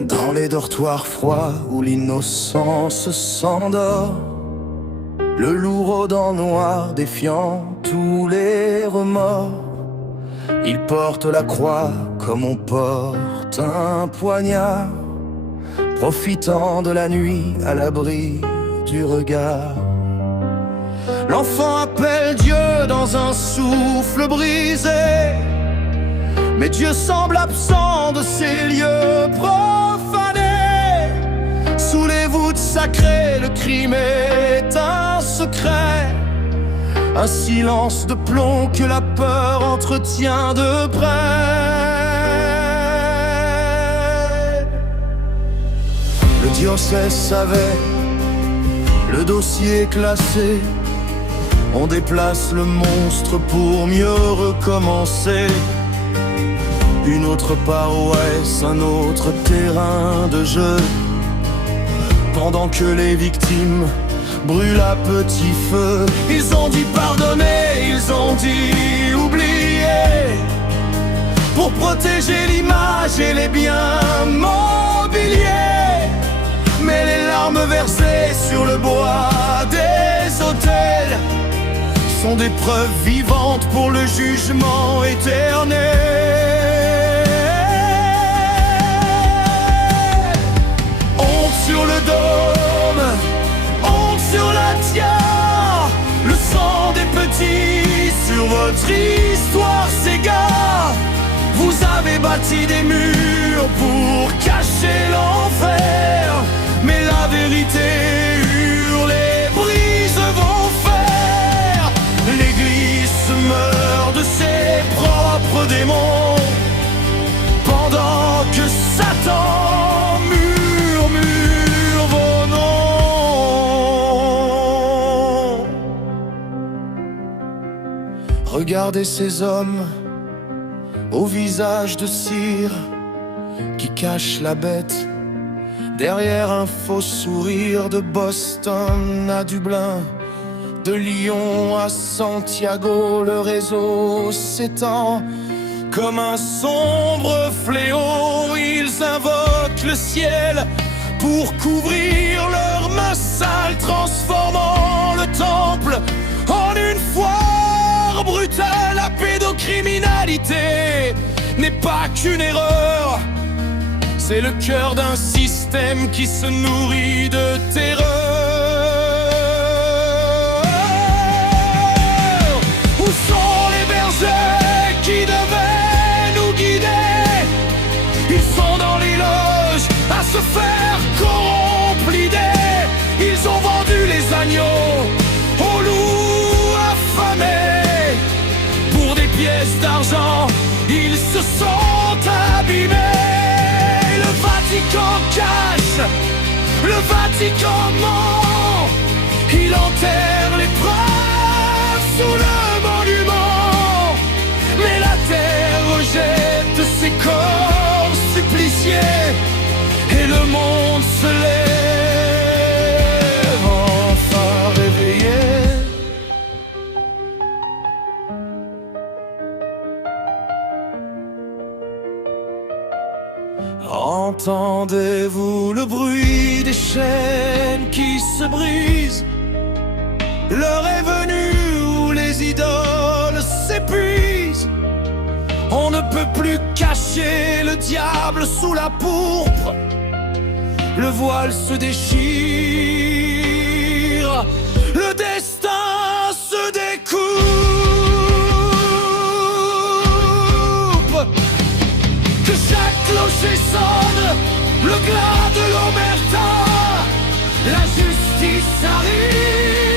Dans les dortoirs froids où l'innocence s'endort, le loup rôde en noir défiant tous les remords. Il porte la croix comme on porte un poignard, profitant de la nuit à l'abri du regard. L'enfant appelle Dieu dans un souffle brisé, mais Dieu semble absent de ces lieux profanés. Sous les voûtes sacrées, le crime est un secret, un silence de plomb que la peur entretient de près. Le diocèse savait, le dossier est classé. On déplace le monstre pour mieux recommencer. Une autre paroisse, un autre terrain de jeu. Pendant que les victimes brûlent à petit feu. Ils ont dit pardonner, ils ont dit oublier, pour protéger l'image et les biens mobiliers. Mais les larmes versées sur le bois des autels sont des preuves vivantes pour le jugement éternel. Honte sur le dôme, honte sur la tiare, le sang des petits sur votre histoire s'égare. Vous avez bâti des murs pour cacher l'enfer, mais la vérité hurle et brise vos fers. L'église se meurt de ses propres démons, pendant que Satan murmure vos noms. Regardez ces hommes au visage de cire qui cachent la bête derrière un faux sourire. De Boston à Dublin, de Lyon à Santiago, le réseau s'étend comme un sombre fléau. Ils invoquent le ciel pour couvrir leur massacre, transformant le temple en une foire brutale. La pédocriminalité n'est pas qu'une erreur, c'est le cœur d'un système qui se nourrit de terreur. Où sont les bergers qui devaient nous guider? Ils sont dans les loges à se faire corrompre l'idée. Ils ont vendu les agneaux aux loups affamés. Pour des pièces d'argent, ils se sont abîmés. Le Vatican cache, le Vatican ment. Il enterre les preuves sous le monument, mais la terre rejette ses corps suppliciés, et le monde se lève enfin réveillé. Entendez-vous le bruit des chaînes qui se brisent? L'heure est venue où les idoles s'épuisent. On ne peut plus cacher le diable sous la pourpre. Le voile se déchire, le destin se découpe. Que chaque clocher sonne le glas de l'omerta. La justice arrive.